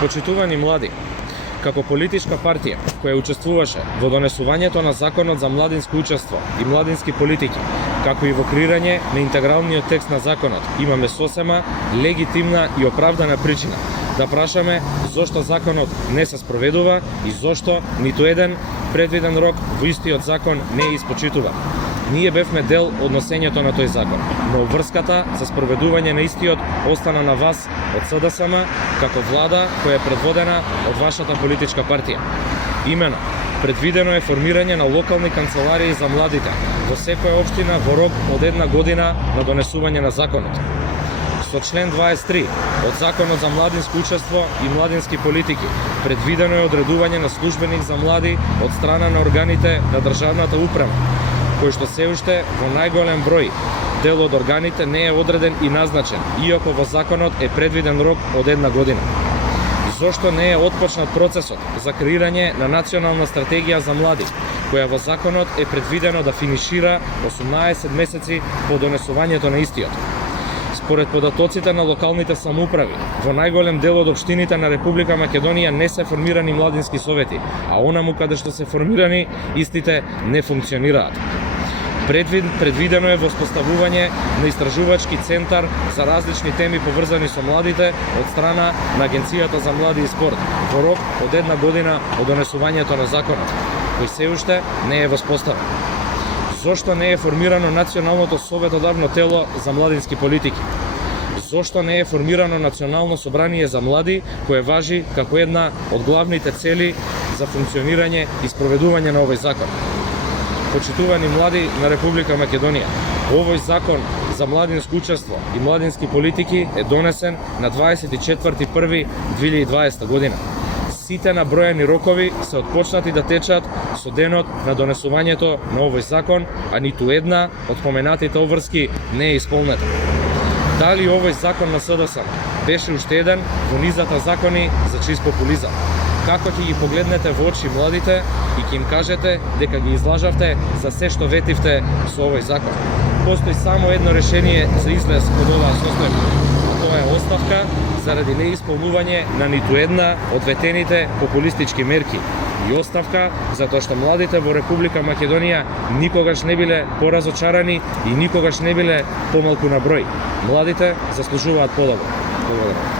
Почитувани млади, како политичка партија која учествуваше во донесувањето на Законот за младинско учество и младински политики, како и во креирање на интегралниот текст на законот, имаме сосема легитимна и оправдана причина да прашаме зошто законот не се спроведува и зошто ниту еден предвиден рок во истиот закон не е испочитуван. Ние бевме дел од носењето на тој закон, но врската за спроведување на истиот остана на вас од СДСМ како влада која е предводена од вашата политичка партија. Имено, предвидено е формирање на локални канцеларии за младите во секоја општина во рок од 1 година на донесување на законот. Со член 23 од Законот за младинско учество и младински политики предвидено е одредување на службеник за млади од страна на органите на државната управа, кој што се уште во најголем број дел од органите не е одреден и назначен, иако во законот е предвиден рок од 1 година. Зошто не е отпочнат процесот за креирање на национална стратегија за млади, која во законот е предвидено да финишира 18 месеци по донесувањето на истиот? Според податоците на локалните самоуправи, во најголем дел од општините на Република Македонија не се формирани младински совети, а онаму каде што се формирани, истите не функционираат. Предвидено е воспоставување на истражувачки центар за различни теми поврзани со младите од страна на Агенцијата за млади и спорт во рок од 1 година од донесувањето на законот, кој се уште не е воспоставен. Зошто не е формирано Националното советодавно тело за младински политики? Зошто не е формирано Национално собрание за млади, кое важи како една од главните цели за функционирање и спроведување на овој закон? Почитувани млади на Република Македонија, овој закон за младинско учество и младински политики е донесен на 24.1.2020 година. Сите набројани рокови се отпочнати да течат со денот на донесувањето на овој закон, а ниту една од поменатите обврски не е исполнета. Дали овој закон на СДСМ беше уште еден во низата закони за чист популизам? Како ќе ги погледнете во очи младите и ќе им кажете дека ги излажавте за се што ветивте со овој закон? Постои само едно решение за излез од оваа состојба. Тоа е оставка заради неисполнување на ниту една од ветените популистички мерки и оставка затоа што младите во Република Македонија никогаш не биле поразочарани и никогаш не биле помалку на број. Младите заслужуваат подобро. Благодарам.